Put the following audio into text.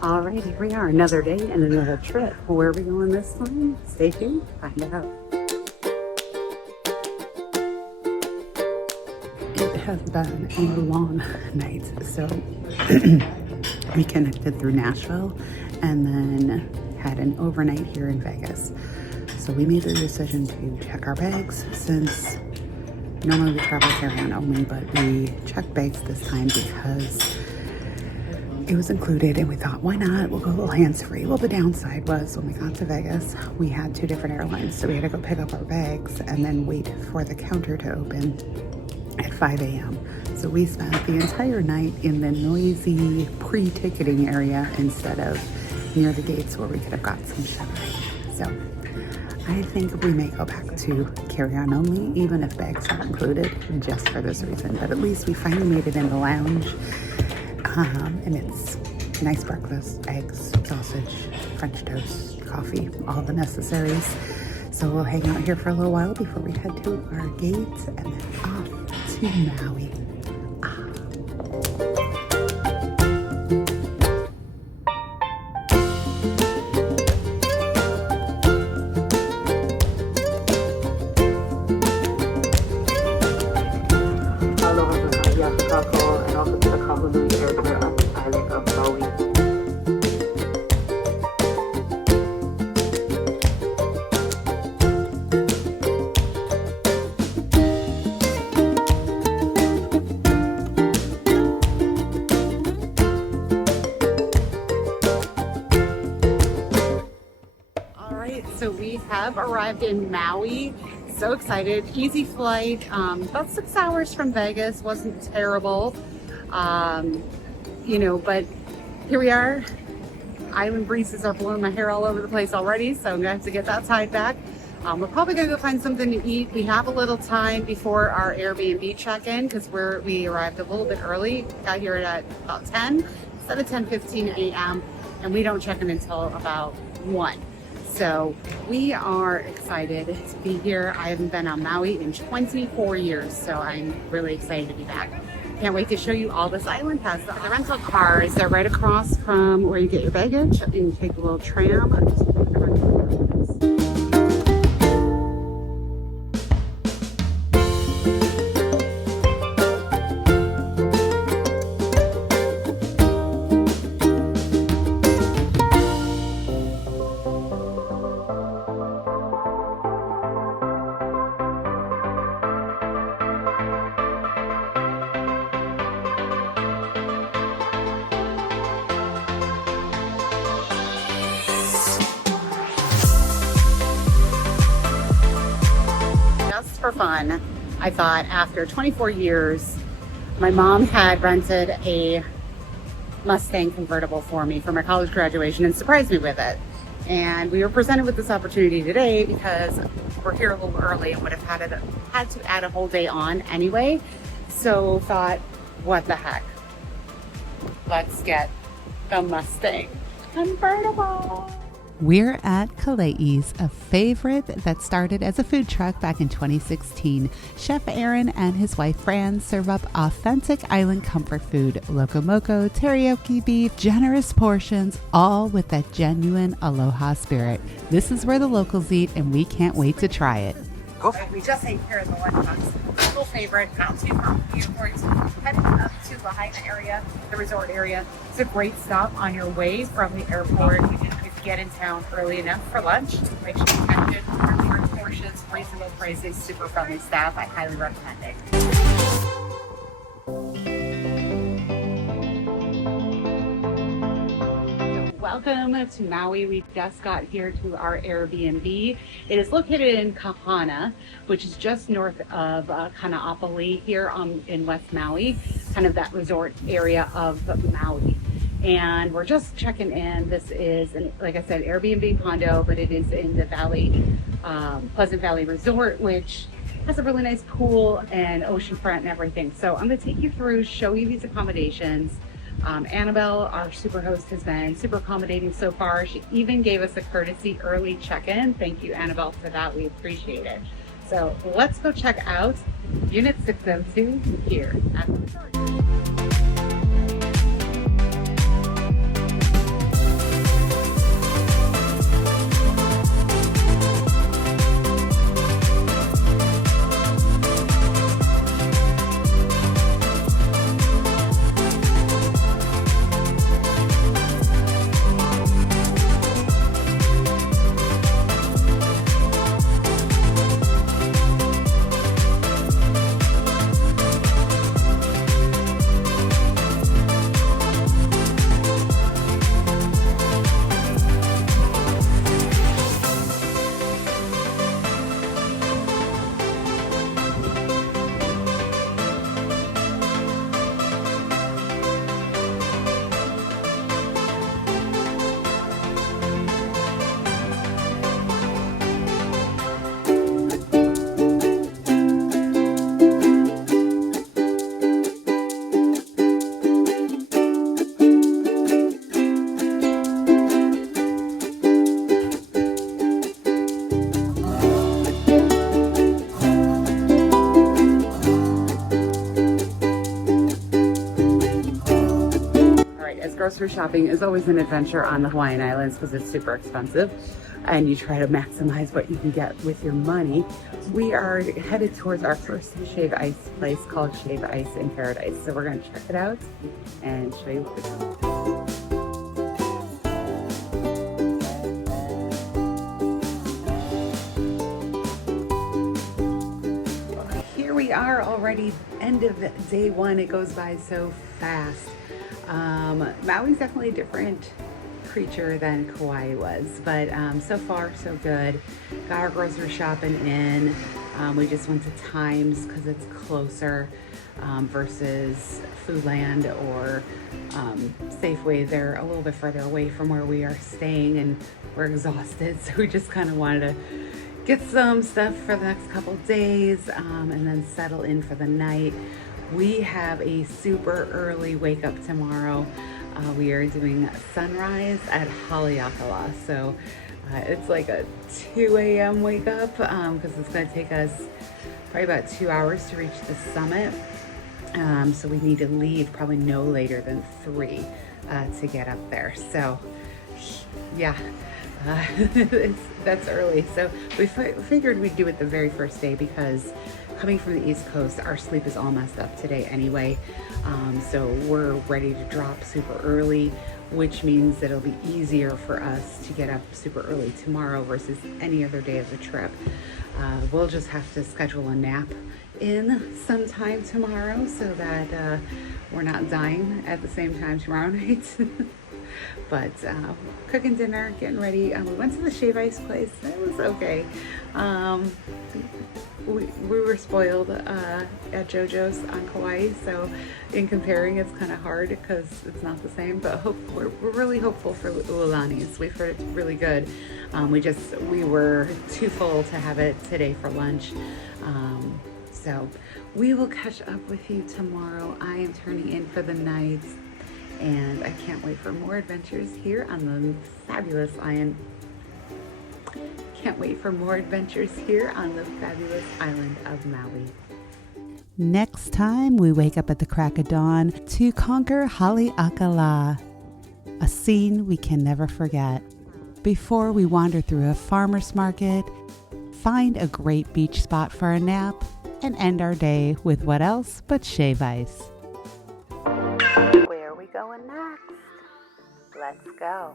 All right, here we are, another day and another trip. Where are we going this time? Stay tuned, find out. It has been a long night, so we connected through Nashville and then had an overnight here in Vegas. So we made the decision to check our bags since normally we travel carry-on only, but we checked bags this time because it was included and we thought, why not? We'll go a little hands-free. Well, the downside was when we got to Vegas, we had two different airlines. So we had to go pick up our bags and then wait for the counter to open at 5 a.m. So we spent the entire night in the noisy pre-ticketing area instead of near the gates where we could have got some shut. So I think we may go back to carry-on only, even if bags are included, just for this reason. But at least we finally made it in the lounge. And it's nice breakfast, eggs, sausage, French toast, coffee, all the necessaries. So we'll hang out here for a little while before we head to our gates and then off to Maui. So we have arrived in Maui. So excited. Easy flight. About 6 hours from Vegas. Wasn't terrible. But here we are. Island breezes are blowing my hair all over the place already, so I'm gonna have to get that tied back. We're probably gonna go find something to eat. We have a little time before our Airbnb check-in because we arrived a little bit early. Got here at about 10 instead of 10:15 a.m. and we don't check in until about 1. So we are excited to be here. I haven't been on Maui in 24 years, so I'm really excited to be back. Can't wait to show you all this island has. The rental cars, they're right across from where you get your baggage, and you take a little tram. For fun, I thought after 24 years, my mom had rented a Mustang convertible for me for my college graduation and surprised me with it. And we were presented with this opportunity today because we're here a little early and would have had to add a whole day on anyway. So thought, what the heck? Let's get the Mustang convertible. We're at Kalei's, a favorite that started as a food truck back in 2016. Chef Aaron and his wife Fran serve up authentic island comfort food, loco moco, teriyaki beef, generous portions, all with that genuine aloha spirit. This is where the locals eat, and we can't wait to try it. We just ate here in the lunchbox. Local favorite, not too far from the airport. Heading up to Lahaina area, the resort area. It's a great stop on your way from the airport. If you get in town early enough for lunch, make sure you catch it. Earlier portions, reasonable prices, super friendly staff. I highly recommend it. Welcome to Maui. We just got here to our Airbnb. It is located in Kahana, which is just north of Kanaʻapali here in West Maui, kind of that resort area of Maui. And we're just checking in. This is, like I said, Airbnb condo, but it is in the Valley, Pleasant Valley Resort, which has a really nice pool and oceanfront and everything. So I'm going to take you through, show you these accommodations. Annabelle, our super host, has been super accommodating so far. She even gave us a courtesy early check-in. Thank you, Annabelle, for that. We appreciate it. So let's go check out Unit 602 here at the resort. grocery shopping is always an adventure on the Hawaiian Islands because it's super expensive and you try to maximize what you can get with your money. We are headed towards our first Shave Ice place called Shave Ice in Paradise. So we're going to check it out and show you what we're doing. Here we are already, end of day one. It goes by so fast. Maui's definitely a different creature than Kauai was, but so far so good. Got our grocery shopping in. We just went to Times because it's closer versus Foodland or Safeway. They're a little bit further away from where we are staying and we're exhausted, so we just kind of wanted to get some stuff for the next couple days and then settle in for the night. We have a super early wake up tomorrow. We are doing sunrise at Haleakala. So it's like a 2 a.m. wake up because it's going to take us probably about 2 hours to reach the summit. So we need to leave probably no later than 3 to get up there. So yeah, that's early. So we figured we'd do it the very first day because coming from the East Coast, our sleep is all messed up today anyway. So we're ready to drop super early, which means that it'll be easier for us to get up super early tomorrow versus any other day of the trip. We'll just have to schedule a nap in sometime tomorrow so that we're not dying at the same time tomorrow night. But cooking dinner, getting ready. We went to the Shave Ice place. It was okay. We were spoiled at JoJo's on Kauai, so in comparing it's kind of hard because it's not the same, but we're really hopeful for Ulani's. We've heard it's really good. We were too full to have it today for lunch. So we will catch up with you tomorrow. I am turning in for the night and I can't wait for more adventures here on the fabulous island. Can't wait for more adventures here on the fabulous island of Maui. Next time, we wake up at the crack of dawn to conquer Haleakala, a scene we can never forget. Before we wander through a farmer's market, find a great beach spot for a nap, and end our day with what else but shave ice. Where are we going next? Let's go.